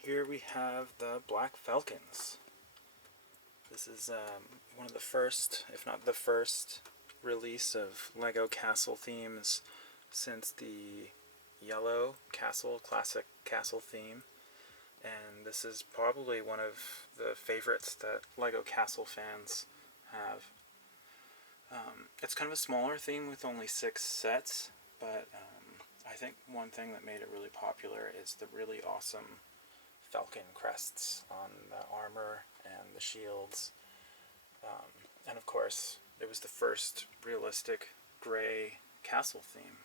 here we have the Black Falcons. This is one of the first, if not the first, release of Lego castle themes since the yellow castle, classic castle theme. And this is probably one of the favorites that Lego castle fans have. It's kind of a smaller theme with only 6 sets, but I think one thing that made it really popular is the really awesome falcon crests on the armor and the shields. And of course, it was the first realistic gray castle theme.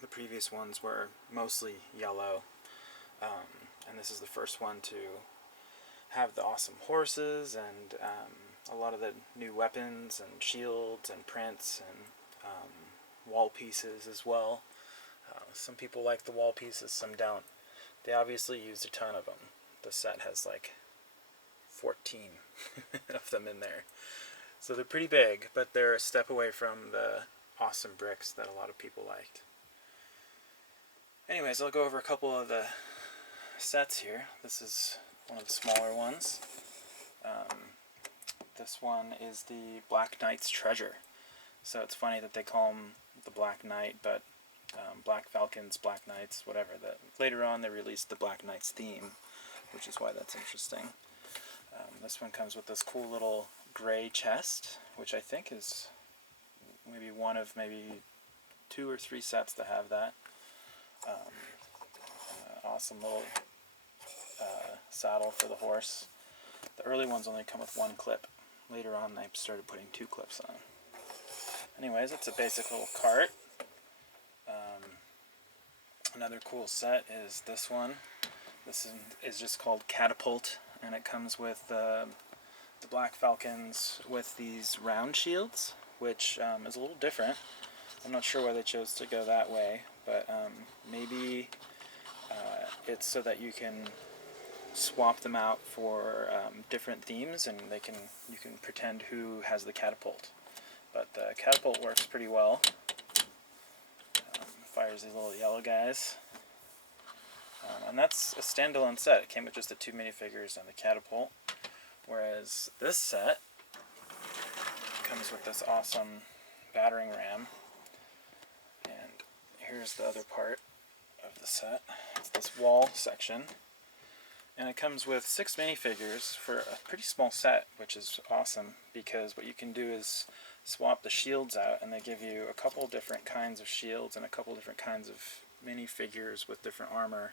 The previous ones were mostly yellow, and this is the first one to have the awesome horses and a lot of the new weapons and shields and prints and wall pieces as well. Some people like the wall pieces, some don't. They obviously used a ton of them. The set has like 14 of them in there. So they're pretty big, but they're a step away from the awesome bricks that a lot of people liked. Anyways, I'll go over a couple of the sets here. This is one of the smaller ones. This one is the Black Knight's Treasure. So it's funny that they call him the Black Knight, but Black Falcons, Black Knights, whatever. Later on they released the Black Knights theme, which is why that's interesting. This one comes with this cool little gray chest, which I think is maybe one of maybe 2 or 3 sets to have that. Awesome little saddle for the horse. The early ones only come with 1 clip. Later on they started putting 2 clips on. Anyways, it's a basic little cart. Another cool set is this one. This is just called Catapult, and it comes with the Black Falcons with these round shields, which is a little different. I'm not sure why they chose to go that way, but maybe it's so that you can swap them out for different themes, and you can pretend who has the catapult. But the catapult works pretty well. Fires these little yellow guys. And that's a standalone set. It came with just the 2 minifigures and the catapult. Whereas this set comes with this awesome battering ram. And here's the other part of the set. It's this wall section. And it comes with 6 minifigures for a pretty small set, which is awesome because what you can do is swap the shields out, and they give you a couple different kinds of shields and a couple different kinds of minifigures with different armor.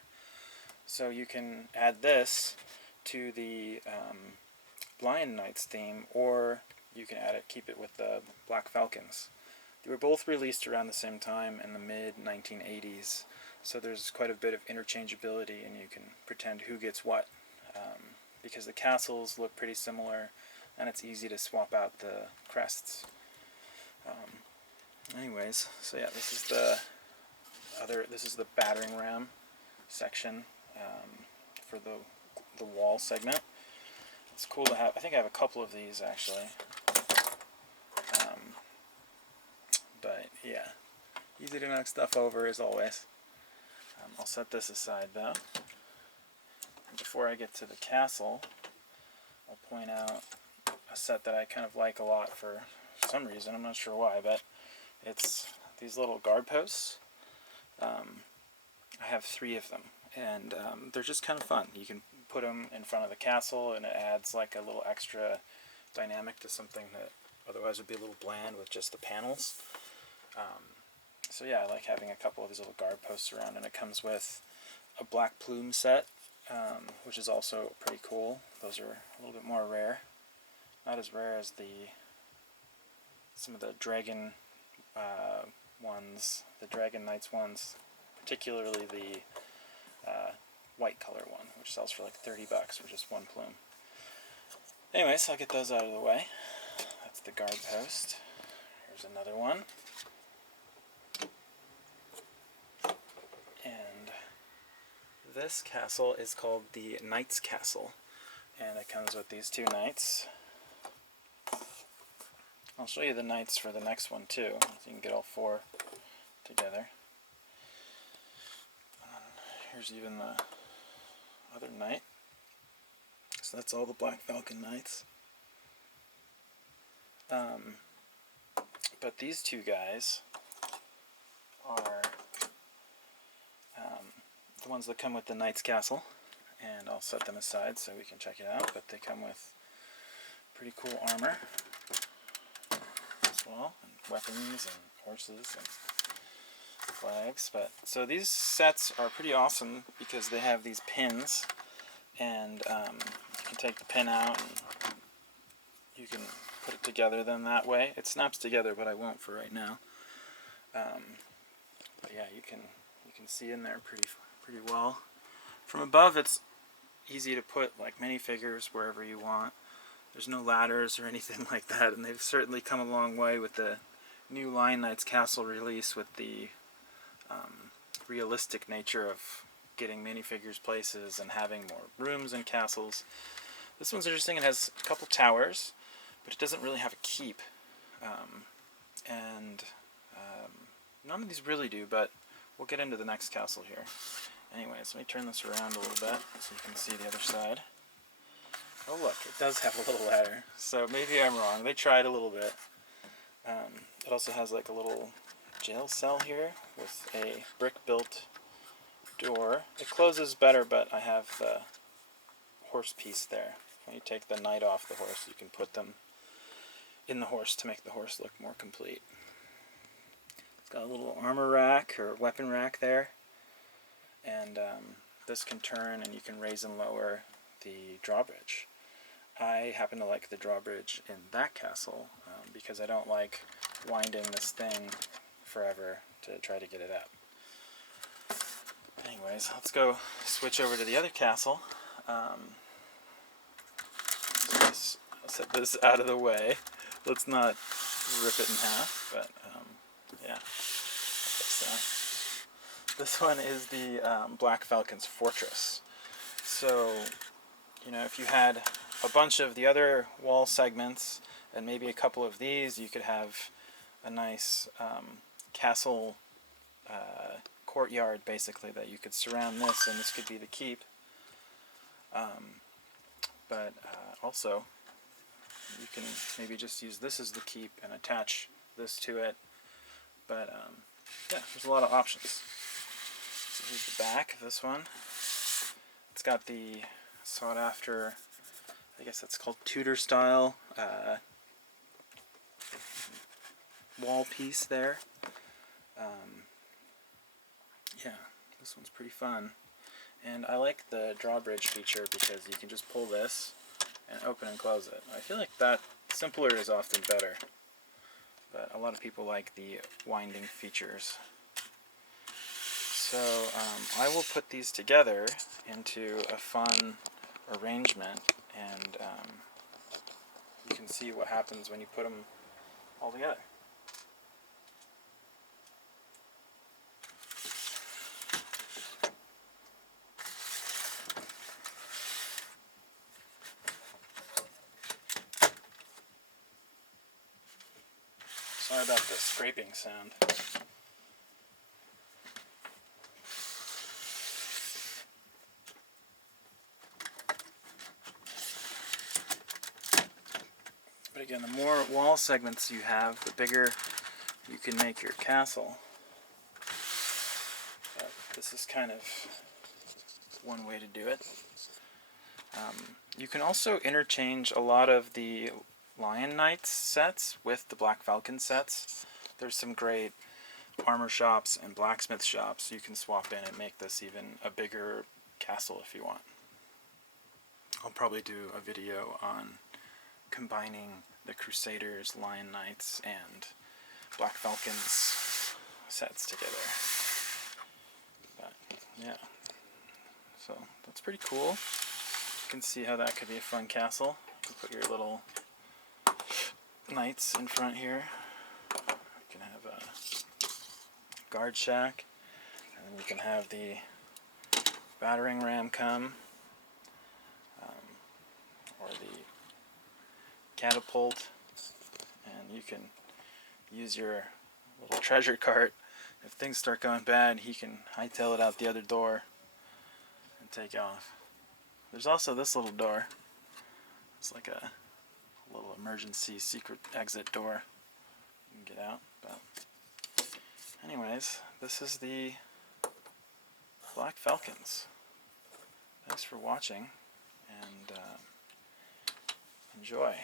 So you can add this to the Lion Knights theme, or you can keep it with the Black Falcons. They were both released around the same time in the mid-1980s, so there's quite a bit of interchangeability, and you can pretend who gets what, because the castles look pretty similar, and it's easy to swap out the crests. Anyways, so yeah, this is the battering ram section for the wall segment. It's cool to have. I think I have a couple of these actually. But yeah, easy to knock stuff over as always. I'll set this aside though. And before I get to the castle, I'll point out a set that I kind of like a lot for some reason. I'm not sure why, but it's these little guard posts. I have 3 of them, and they're just kind of fun. You can put them in front of the castle, and it adds like a little extra dynamic to something that otherwise would be a little bland with just the panels. So yeah, I like having a couple of these little guard posts around, and it comes with a black plume set, which is also pretty cool. Those are a little bit more rare. Not as rare as some of the dragon ones, the Dragon Knights ones, particularly the white color one, which sells for like $30 for just 1 plume. Anyways, I'll get those out of the way. That's the guard post. Here's another one. And this castle is called the Knight's Castle, and it comes with these 2 knights. I'll show you the knights for the next one too, so you can get all 4 together. And here's even the other knight. So that's all the Black Falcon knights. But these two guys are the ones that come with the Knight's Castle, and I'll set them aside so we can check it out, but they come with pretty cool armor as well, and weapons and horses and flags. But so these sets are pretty awesome because they have these pins, and you can take the pin out and you can put it together then that way. It snaps together, but I won't for right now. But yeah, you can see in there pretty well. From above, it's easy to put like minifigures wherever you want. There's no ladders or anything like that, and they've certainly come a long way with the new Lion Knight's Castle release, with the realistic nature of getting minifigures places and having more rooms and castles. This one's interesting. It has a couple towers, but it doesn't really have a keep. None of these really do, but we'll get into the next castle here. Anyways, let me turn this around a little bit so you can see the other side. Oh look, it does have a little ladder, so maybe I'm wrong. They tried a little bit. It also has like a little jail cell here with a brick-built door. It closes better, but I have the horse piece there. When you take the knight off the horse, you can put them in the horse to make the horse look more complete. It's got a little armor rack or weapon rack there, and this can turn and you can raise and lower the drawbridge. I happen to like the drawbridge in that castle because I don't like winding this thing forever to try to get it up. Anyways, let's go switch over to the other castle. I'll set this out of the way. Let's not rip it in half, but yeah, I'll fix that. This one is the Black Falcon's Fortress. So, you know, if you had a bunch of the other wall segments and maybe a couple of these, you could have a nice castle courtyard, basically, that you could surround this, and this could be the keep. But also, you can maybe just use this as the keep and attach this to it. But yeah, there's a lot of options. So here's the back of this one. It's got the sought after, I guess that's called Tudor style wall piece there. Yeah, this one's pretty fun. And I like the drawbridge feature because you can just pull this and open and close it. I feel like that simpler is often better, but a lot of people like the winding features. So I will put these together into a fun arrangement, and you can see what happens when you put them all together. Sorry about the scraping sound. But again, the more wall segments you have, the bigger you can make your castle. But this is kind of one way to do it. You can also interchange a lot of the Lion Knights sets with the Black Falcon sets. There's some great armor shops and blacksmith shops you can swap in and make this even a bigger castle if you want. I'll probably do a video on combining the Crusaders, Lion Knights, and Black Falcons sets together. But yeah, so that's pretty cool. You can see how that could be a fun castle. You put your little knights in front here. You can have a guard shack, and then you can have the battering ram come, or the catapult, and you can use your little treasure cart. If things start going bad, he can hightail it out the other door and take off. There's also this little door. It's like a little emergency secret exit door. You can get out. But anyways, this is the Black Falcons. Thanks for watching, and enjoy.